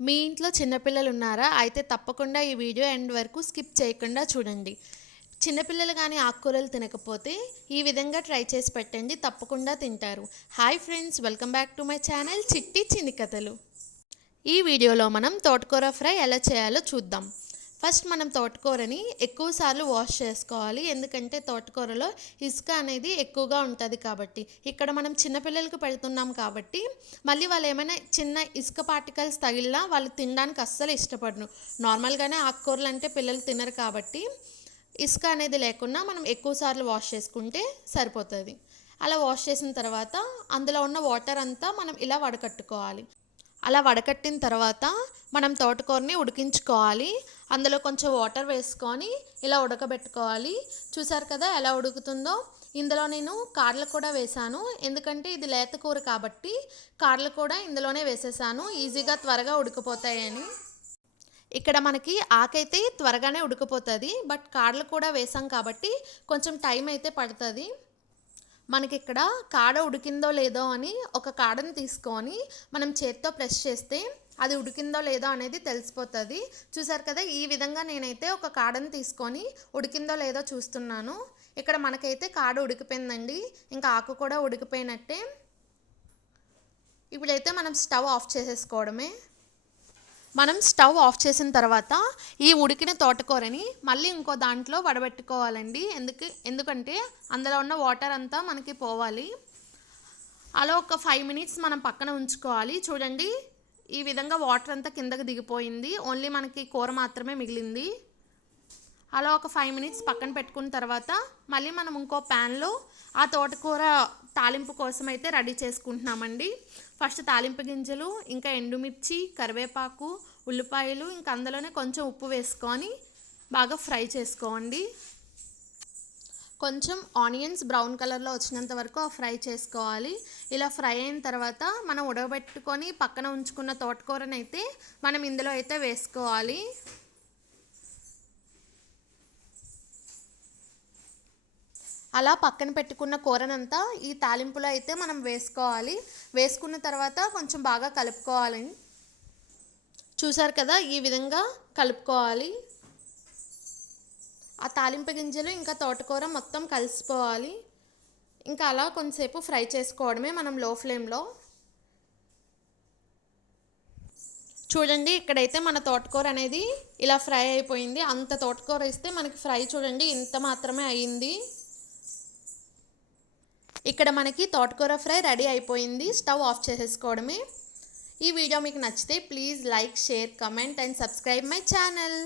మీ ఇంట్లో చిన్నపిల్లలు ఉన్నారా? అయితే తప్పకుండా ఈ వీడియో ఎండ్ వరకు స్కిప్ చేయకుండా చూడండి. చిన్నపిల్లలు కానీ ఆకుకూరలు తినకపోతే ఈ విధంగా ట్రై చేసి పెట్టండి, తప్పకుండా తింటారు. Hi friends, welcome back to my channel చిట్టి చిన్ని కథలు. ఈ వీడియోలో మనం తోటకూర ఫ్రై ఎలా చేయాలో చూద్దాం. ఫస్ట్ మనం తోటకూరని ఎక్కువసార్లు వాష్ చేసుకోవాలి, ఎందుకంటే తోటకూరలో ఇసుక అనేది ఎక్కువగా ఉంటుంది కాబట్టి. ఇక్కడ మనం చిన్నపిల్లలకు పెడుతున్నాం కాబట్టి మళ్ళీ వాళ్ళు ఏమైనా చిన్న ఇసుక పార్టికల్స్ తగిలినా వాళ్ళు తినడానికి అస్సలు ఇష్టపడరు. నార్మల్గానే ఆకుకూరలు అంటే పిల్లలు తినరు కాబట్టి ఇసుక అనేది లేకుండా మనం ఎక్కువసార్లు వాష్ చేసుకుంటే సరిపోతుంది. అలా వాష్ చేసిన తర్వాత అందులో ఉన్న వాటర్ అంతా మనం ఇలా వడకట్టుకోవాలి. అలా వడకట్టిన తర్వాత మనం తోటకూరని ఉడికించుకోవాలి. అందులో కొంచెం వాటర్ వేసుకొని ఇలా ఉడకబెట్టుకోవాలి. చూసారు కదా ఎలా ఉడుకుతుందో. ఇందులో నేను కాడలు కూడా వేసాను, ఎందుకంటే ఇది లేత కూర కాబట్టి కాడలు కూడా ఇందులోనే వేసేసాను, ఈజీగా త్వరగా ఉడికిపోతాయని. ఇక్కడ మనకి ఆకైతే త్వరగానే ఉడికిపోతుంది, బట్ కాడలు కూడా వేసాం కాబట్టి కొంచెం టైం అయితే పడుతుంది. మనకి ఇక్కడ కాడ ఉడికిందో లేదో అని ఒక కాడని తీసుకొని మనం చేత్తో ప్రెస్ చేస్తే అది ఉడికిందో లేదో అనేది తెలిసిపోతుంది. చూసారు కదా, ఈ విధంగా నేనైతే ఒక కాడని తీసుకొని ఉడికిందో లేదో చూస్తున్నాను. ఇక్కడ మనకైతే కాడ ఉడికిపోయిందండి, ఇంకా ఆకు కూడా ఉడికిపోయినట్టే. ఇప్పుడైతే మనం స్టవ్ ఆఫ్ చేసేసుకోవడమే. మనం స్టవ్ ఆఫ్ చేసిన తర్వాత ఈ ఉడికిన తోటకూరని మళ్ళీ ఇంకో దాంట్లో వడబెట్టుకోవాలండి, ఎందుకంటే అందులో ఉన్న వాటర్ అంతా మనకి పోవాలి. అలా ఒక 5 మినిట్స్ మనం పక్కన ఉంచుకోవాలి. చూడండి, ఈ విధంగా వాటర్ అంతా కిందకి దిగిపోయింది, ఓన్లీ మనకి కూర మాత్రమే మిగిలింది. అలా ఒక 5 మినిట్స్ పక్కన పెట్టుకున్న తర్వాత మళ్ళీ మనం ఇంకో ప్యాన్లో ఆ తోటకూర తాలింపు కోసం అయితే రెడీ చేసుకుంటున్నామండి. ఫస్ట్ తాలింపు గింజలు, ఇంకా ఎండుమిర్చి, కరివేపాకు, ఉల్లిపాయలు, ఇంకా అందులోనే కొంచెం ఉప్పు వేసుకొని బాగా ఫ్రై చేసుకోండి. కొంచెం ఆనియన్స్ బ్రౌన్ కలర్లో వచ్చినంత వరకు ఫ్రై చేసుకోవాలి. ఇలా ఫ్రై అయిన తర్వాత మనం ఉడకబెట్టుకొని పక్కన ఉంచుకున్న తోటకూరని అయితే మనం ఇందులో అయితే వేసుకోవాలి. అలా పక్కన పెట్టుకున్న కూరనంతా ఈ తాలింపులో అయితే మనం వేసుకోవాలి. వేసుకున్న తర్వాత కొంచెం బాగా కలుపుకోవాలి. చూసారు కదా, ఈ విధంగా కలుపుకోవాలి. ఆ తాలింపు గింజలు ఇంకా తోటకూర మొత్తం కలిసిపోవాలి. ఇంకా అలా కొంచెంసేపు ఫ్రై చేసుకోవడమే మనం లో ఫ్లేమ్లో. చూడండి, ఇక్కడైతే మన తోటకూర అనేది ఇలా ఫ్రై అయిపోయింది. అంత తోటకూర ఇస్తే మనకి ఫ్రై చూడండి ఇంత మాత్రమే అయ్యింది. ఇక్కడ మనకి తోటకూర ఫ్రై రెడీ అయిపోయింది. స్టవ్ ఆఫ్ చేసేసుకోవడమే. ఈ వీడియో మీకు నచ్చితే please like, share, comment and subscribe my channel.